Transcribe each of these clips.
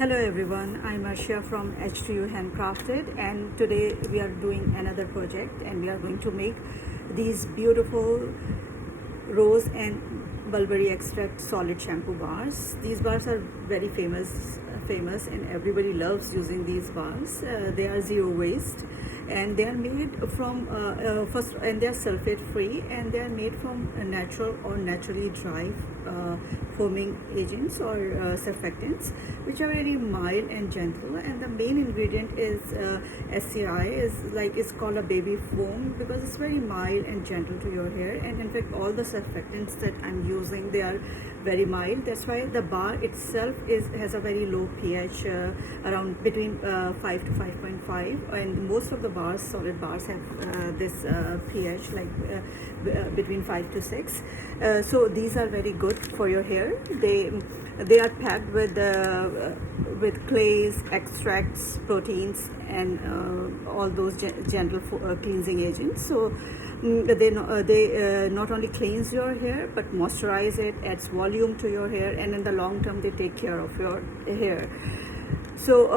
Hello everyone, I'm Arshia from H2U Handcrafted, and today we are doing another project and we are going to make these beautiful rose and mulberry extract solid shampoo bars. These bars are very famous and everybody loves using these bars. They are zero waste and they are made from first, and they are sulfate free, and they are made from natural or naturally derived foaming agents or surfactants, which are very mild and gentle. And the main ingredient is SCI, is called a baby foam because it's very mild and gentle to your hair. And in fact, all the surfactants that I'm using, they are very mild. That's why the bar itself has a very low pH, around between 5 to 5.5, and most of the bars, solid bars, have this pH between 5 to 6. So these are very good for your hair. They are packed with clays, extracts, proteins, and all those gentle cleansing agents. So they not only cleanse your hair but moisturize it, adds volume to your hair, and in the long term they take care of your hair. So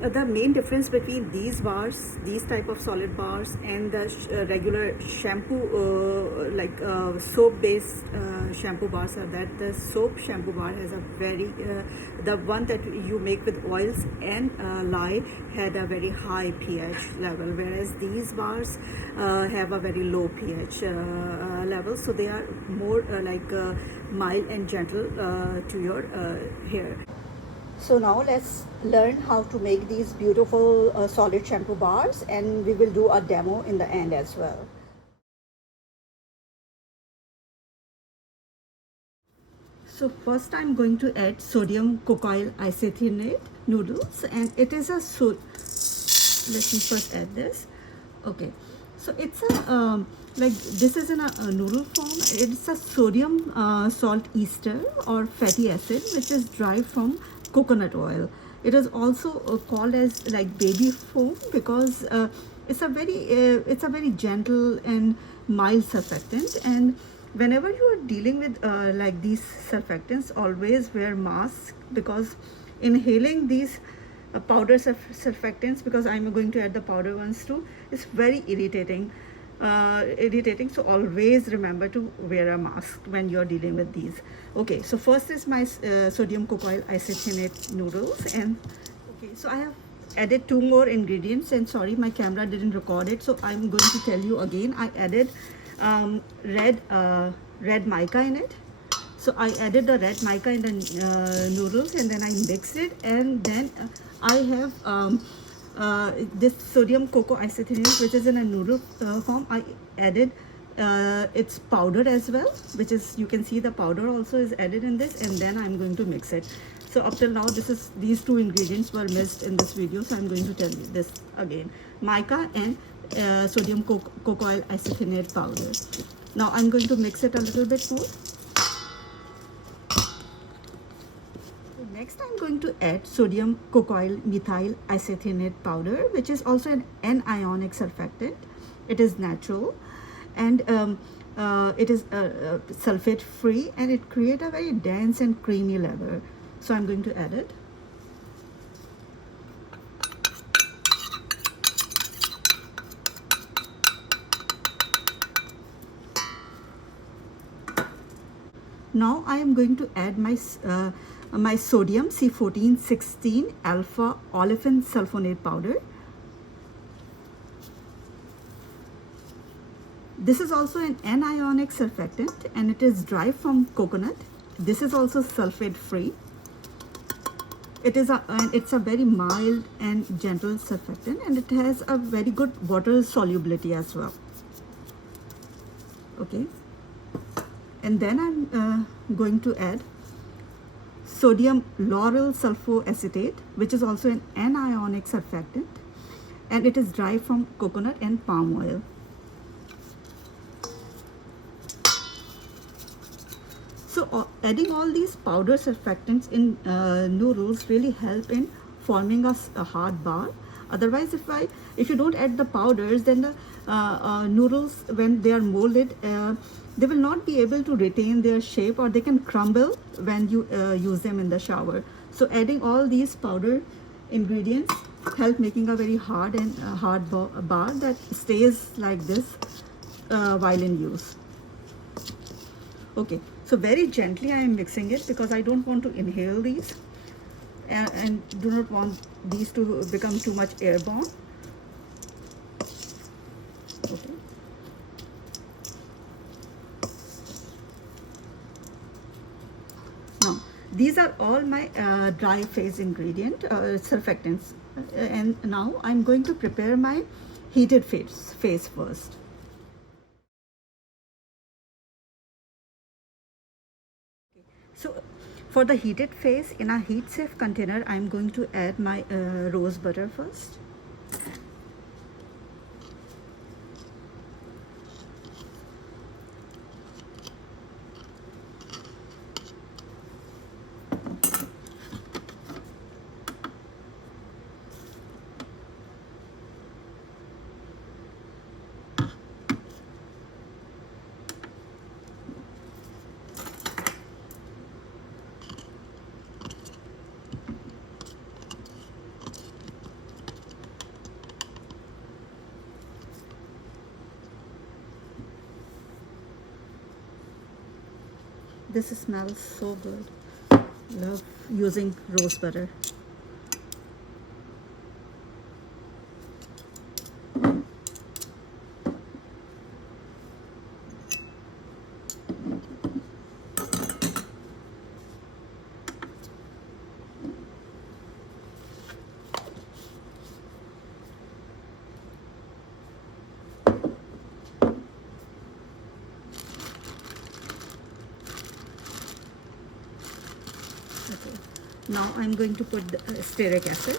the main difference between these bars, these type of solid bars, and the regular shampoo, soap-based shampoo bars, are that the soap shampoo bar has a very, the one that you make with oils and lye had a very high pH level, whereas these bars have a very low pH level. So they are more mild and gentle to your hair. So now let's learn how to make these beautiful solid shampoo bars, and we will do a demo in the end as well. So first I'm going to add sodium cocoyl isocyanate noodles, and it is a let me first add this. Okay, so it's a this is in a noodle form. It's a sodium salt ester or fatty acid which is derived from coconut oil. It is also called as baby foam because it's a very gentle and mild surfactant. And whenever you are dealing with these surfactants, always wear masks, because inhaling these powder surfactants, because I'm going to add the powder ones too, is very irritating. So always remember to wear a mask when you're dealing with these. Okay, so first is my sodium cocoyl isocyanate noodles, and okay, so I have added 2 more ingredients, and sorry, my camera didn't record it, so I'm going to tell you again. I added red mica in it. So I added the red mica in the noodles, and then I mixed it, and then I have this sodium cocoa isocyanate, which is in a noodle form. I added its powder as well, which is, you can see the powder also is added in this, and then I'm going to mix it. So up till now, these 2 ingredients were missed in this video, so I'm going to tell you this again: mica and sodium cocoyl isocyanate powder. Now I'm going to mix it a little bit more. Next, I'm going to add sodium cocoyl methyl isocyanate powder, which is also an anionic surfactant. It is natural, and it is sulfate free, and it creates a very dense and creamy lather. So I'm going to add it. Now I am going to add my sodium C1416 alpha olefin sulfonate powder. This is also an anionic surfactant, and it is derived from coconut. This is also sulfate free. It's a very mild and gentle surfactant, and it has a very good water solubility as well. Okay, and then I'm going to add sodium lauryl sulfoacetate, which is also an anionic surfactant, and it is derived from coconut and palm oil. So adding all these powder surfactants in noodles really help in forming a hard bar. Otherwise, if you don't add the powders, then the noodles, when they are molded, they will not be able to retain their shape, or they can crumble when you use them in the shower. So adding all these powder ingredients help making a very hard and hard bar that stays like this while in use. Okay, so very gently I am mixing it because I don't want to inhale these and do not want these to become too much airborne. Okay. Now, these are all my dry phase ingredient, surfactants. And now I'm going to prepare my heated phase first. So for the heated phase, in a heat safe container, I'm going to add my rose butter first. This smells so good. Love using rose butter. Okay. Now I'm going to put the stearic acid.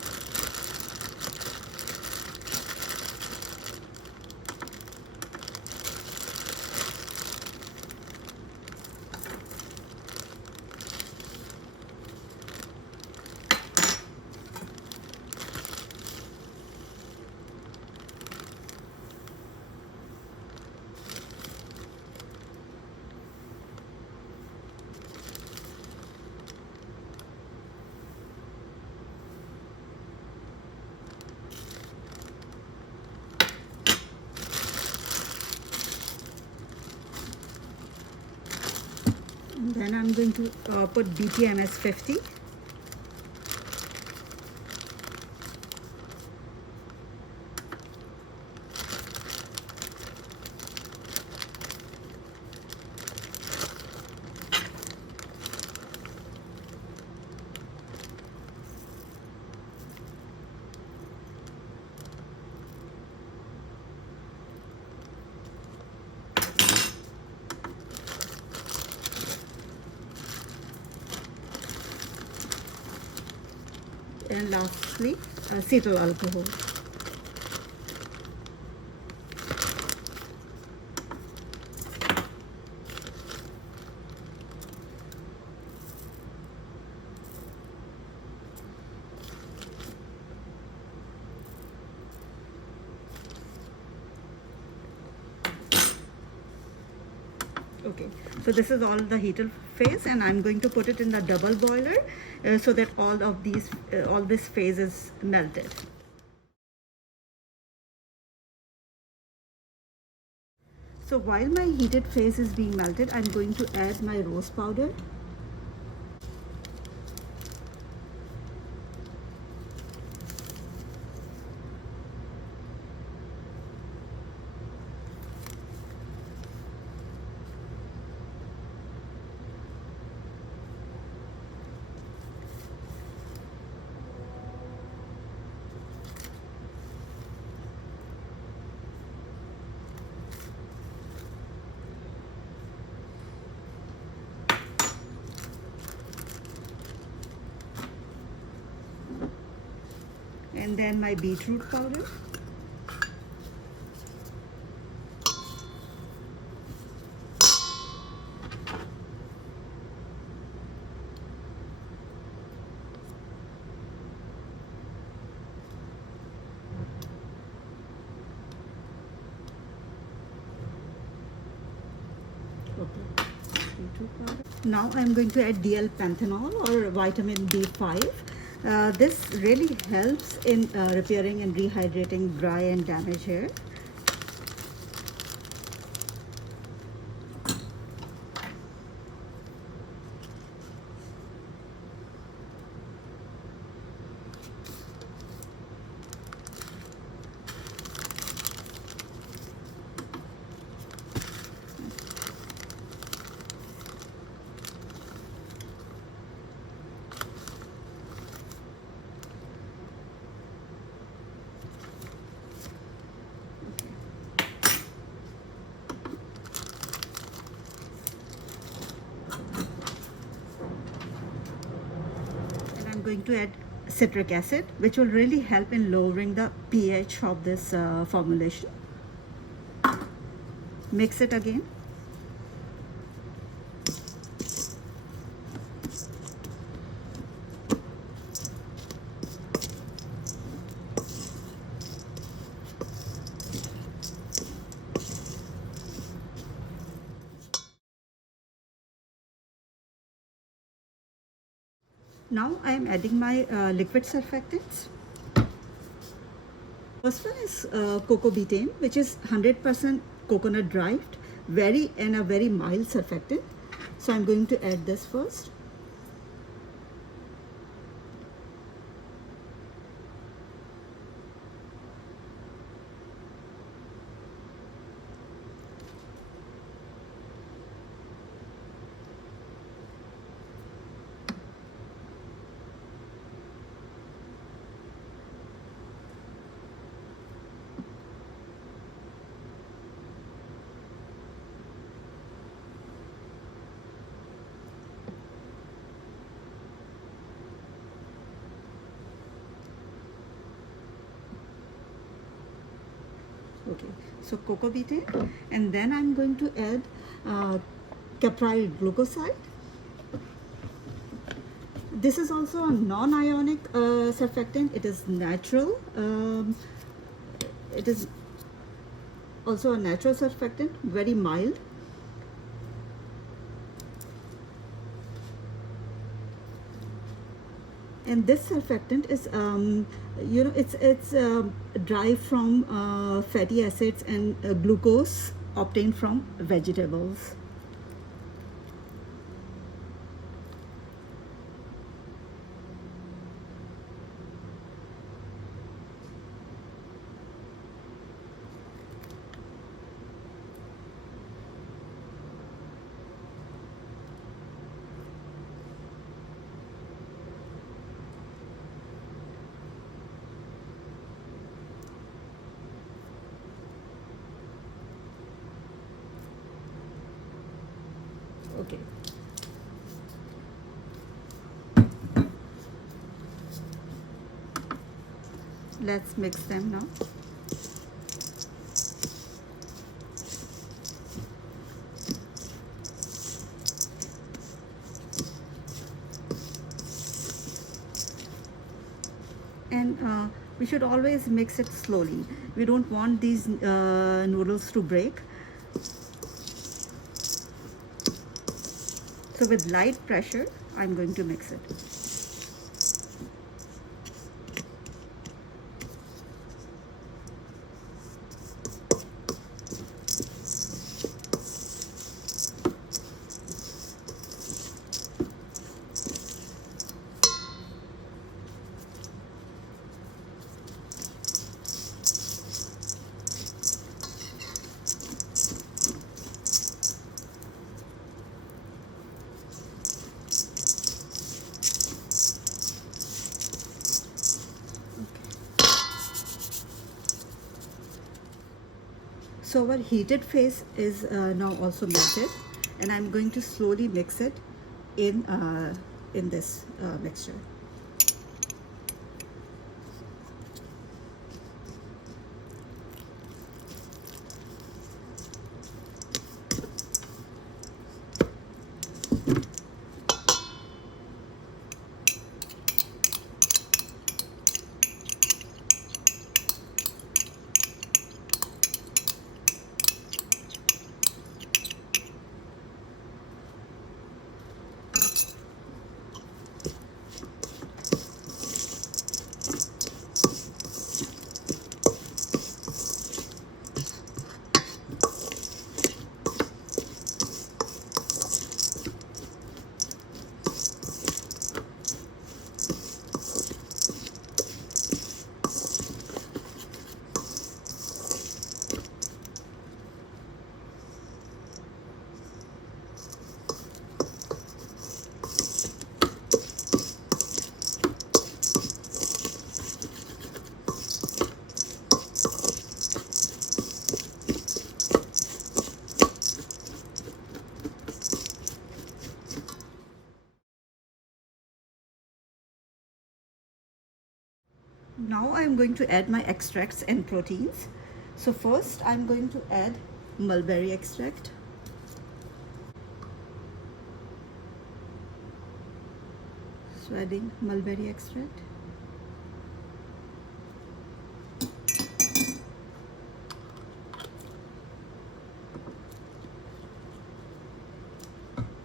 And then I'm going to put BTMS 50. And lastly, cetyl alcohol. Okay, so this is all the heated phase, and I'm going to put it in the double boiler so that all of these, all this phase is melted. So while my heated phase is being melted, I'm going to add my rose powder. And then my beetroot powder. Okay, beetroot Now I'm going to add DL panthenol or vitamin B5. This really helps in repairing and rehydrating dry and damaged hair. I'm going to add citric acid, which will really help in lowering the pH of this formulation. Mix it again. Now I am adding my liquid surfactants. First one is cocoa betaine, which is 100% coconut derived, a very mild surfactant. So I'm going to add this first. Okay, so cocoa betaine, and then I'm going to add capryl glucoside. This is also a non-ionic surfactant. It is natural. It is also a natural surfactant, very mild. And this surfactant is, it's derived from fatty acids and glucose obtained from vegetables. Okay. Let's mix them now. And we should always mix it slowly. We don't want these noodles to break. So with light pressure, I'm going to mix it. So our heated phase is now also melted, and I'm going to slowly mix it in this mixture. Now I am going to add my extracts and proteins. So first I'm going to add mulberry extract. So adding mulberry extract.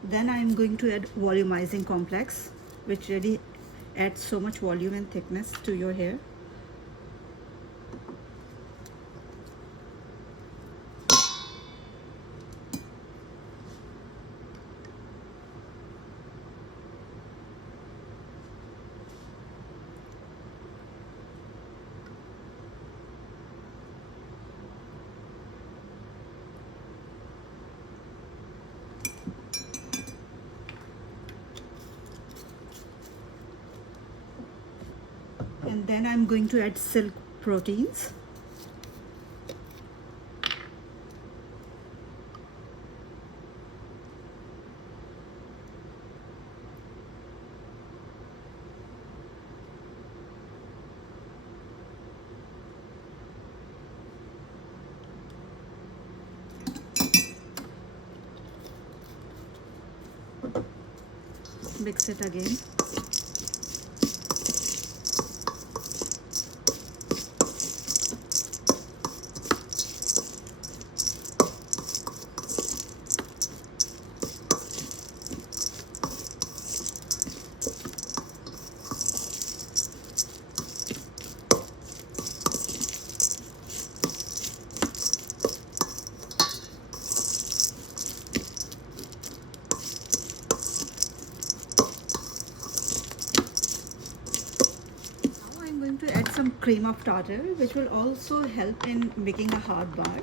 Then I am going to add volumizing complex, which really adds so much volume and thickness to your hair. And then I'm going to add silk proteins. Mix it again. To add some cream of tartar, which will also help in making a hard bar.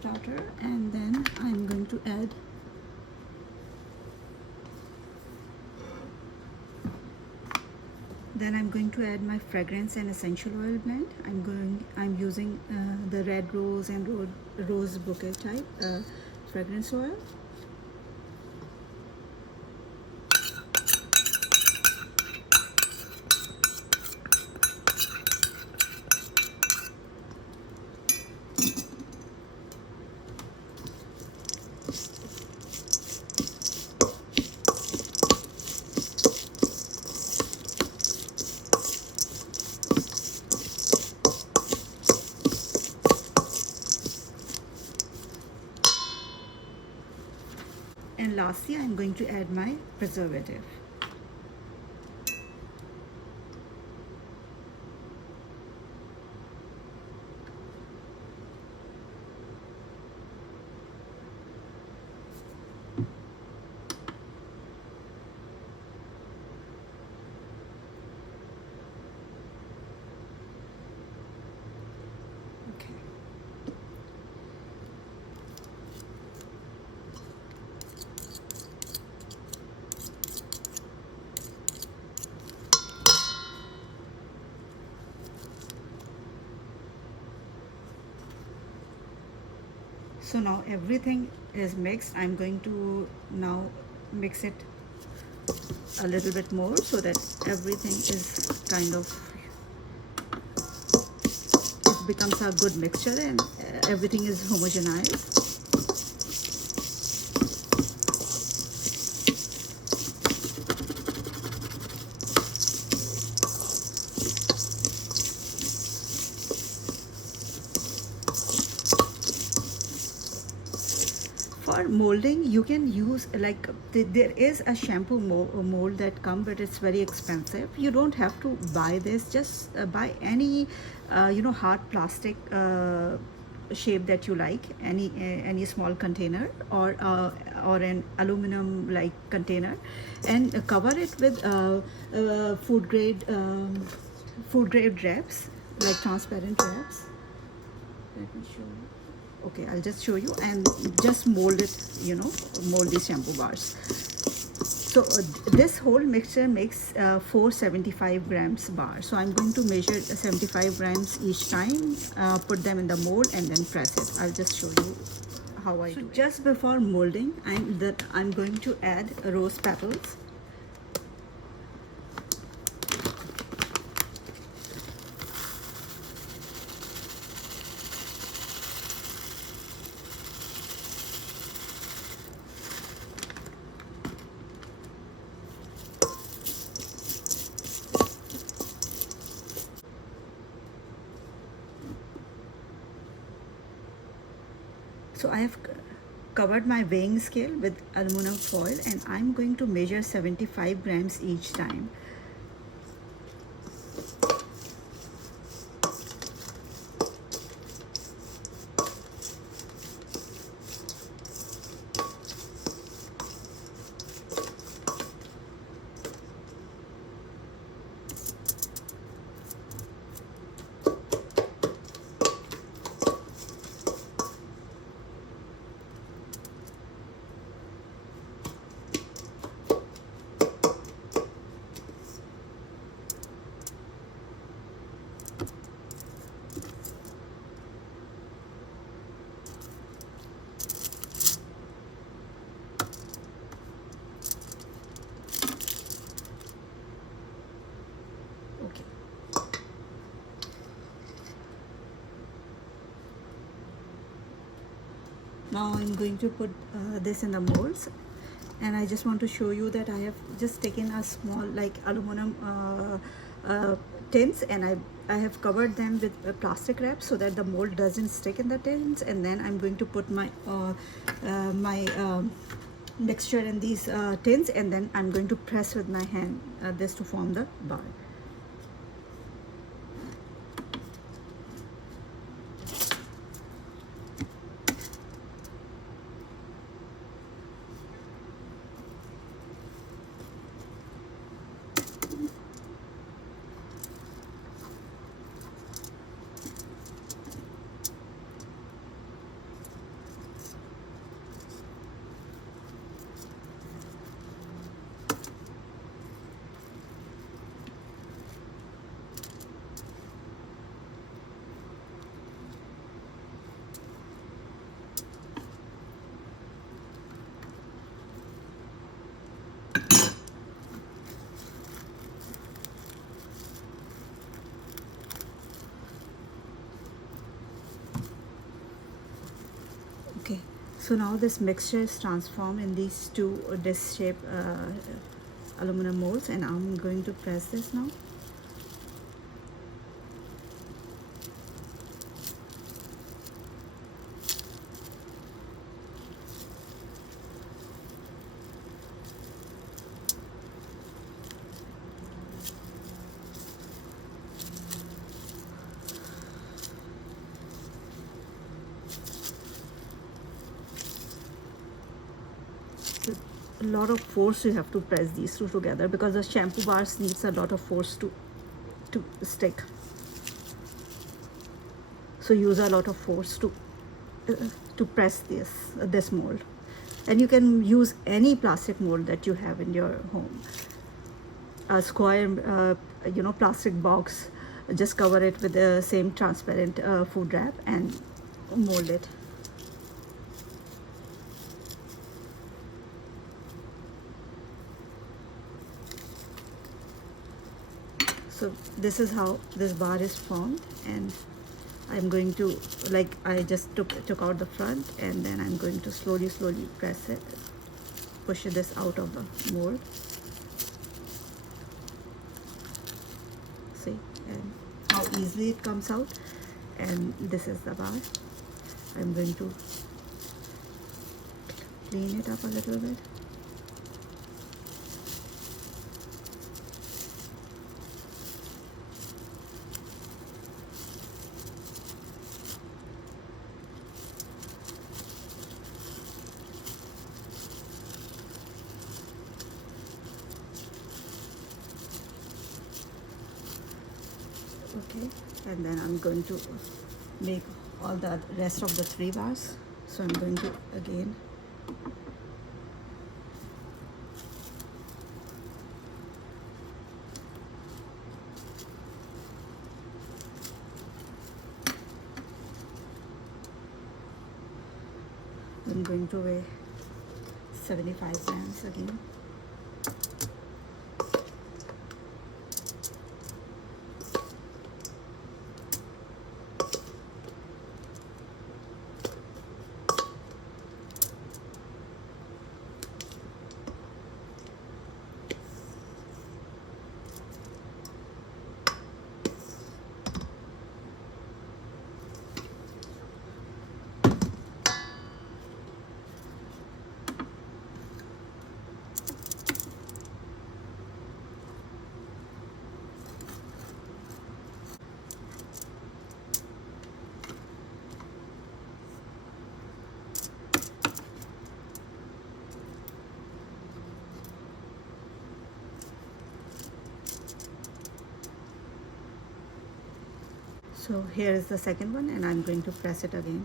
Starter, and then I'm going to add my fragrance and essential oil blend. I'm using the red rose and rose bouquet type fragrance oil. And lastly, I'm going to add my preservative. So now everything is mixed. I'm going to now mix it a little bit more so that everything is kind of, it becomes a good mixture and everything is homogenized. For molding, you can use like there is a shampoo mold that comes, but it's very expensive. You don't have to buy this. Just buy any hard plastic shape that you like, any small container, or or an aluminum like container, and cover it with food grade wraps, like transparent wraps. Let me show you. Okay, I'll just show you, and just mold it, mold these shampoo bars. So this whole mixture makes 475 grams bar. So I'm going to measure 75 grams each time, put them in the mold, and then press it. I'll just show you how I do it. Just before molding, I'm going to add rose petals. So I have covered my weighing scale with aluminum foil, and I'm going to measure 75 grams each time. Now I'm going to put this in the molds, and I just want to show you that I have just taken a small like aluminum tins, and I have covered them with a plastic wrap so that the mold doesn't stick in the tins, and then I'm going to put my mixture in these tins, and then I'm going to press with my hand this to form the bar. Okay, so now this mixture is transformed in these two disc shaped aluminum molds, and I'm going to press this now. A lot of force you have to press these two together, because the shampoo bars needs a lot of force to stick. So use a lot of force to press this mold, and you can use any plastic mold that you have in your home. A square plastic box, just cover it with the same transparent food wrap and mold it. So this is how this bar is formed, and I'm going to, like, I just took out the front, and then I'm going to slowly press it, push this out of the mold. See, and how easily it comes out. And this is the bar. I'm going to clean it up a little bit. Okay, and then I'm going to make all the rest of the 3 bars. So I'm going to again I'm going to weigh 75 grams again. So here is the second one, and I'm going to press it again.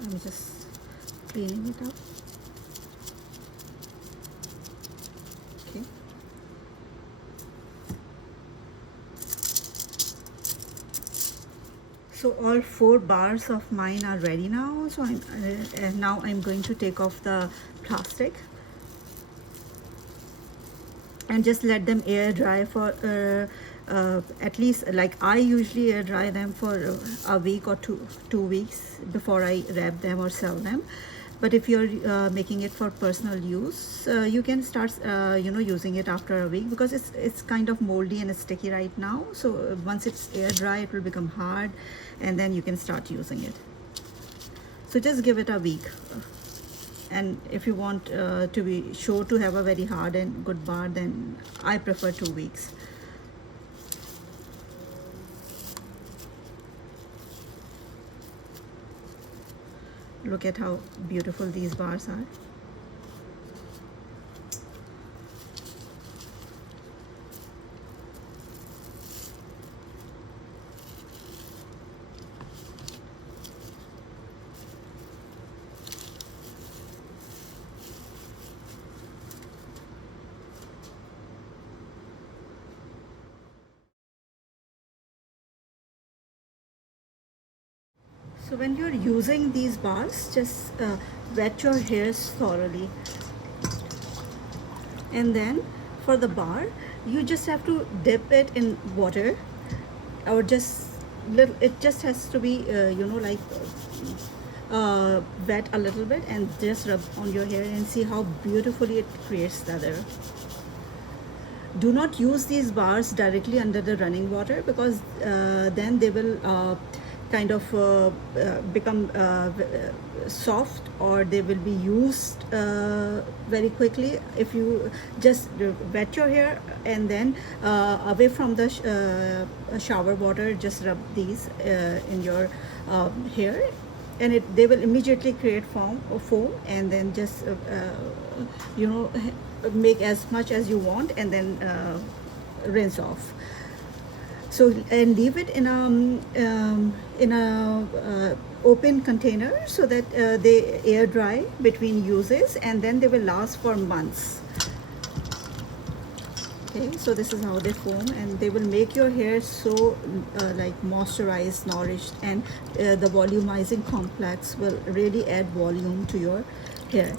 I'm just cleaning it up. Okay. So all 4 bars of mine are ready now. So now I'm going to take off the plastic and just let them air dry for at least, like I usually air dry them for a week or 2 weeks before I wrap them or sell them. But if you're making it for personal use, you can start using it after a week, because it's kind of moldy and sticky right now. So once it's air dry, it will become hard, and then you can start using it. So just give it a week. And if you want to be sure to have a very hard and good bar, then I prefer 2 weeks. Look at how beautiful these bars are. So when you're using these bars, just wet your hairs thoroughly. And then for the bar, you just have to dip it in water, or just it just has to be wet a little bit, and just rub on your hair and see how beautifully it creates lather. Do not use these bars directly under the running water, because then they will kind of become soft, or they will be used very quickly. If you just wet your hair and then away from the shower water, just rub these in your hair, and they will immediately create foam, and then just make as much as you want, and then rinse off. So, and leave it in a open container so that they air dry between uses, and then they will last for months. Okay, so this is how they foam, and they will make your hair so like moisturized, nourished, and the volumizing complex will really add volume to your hair.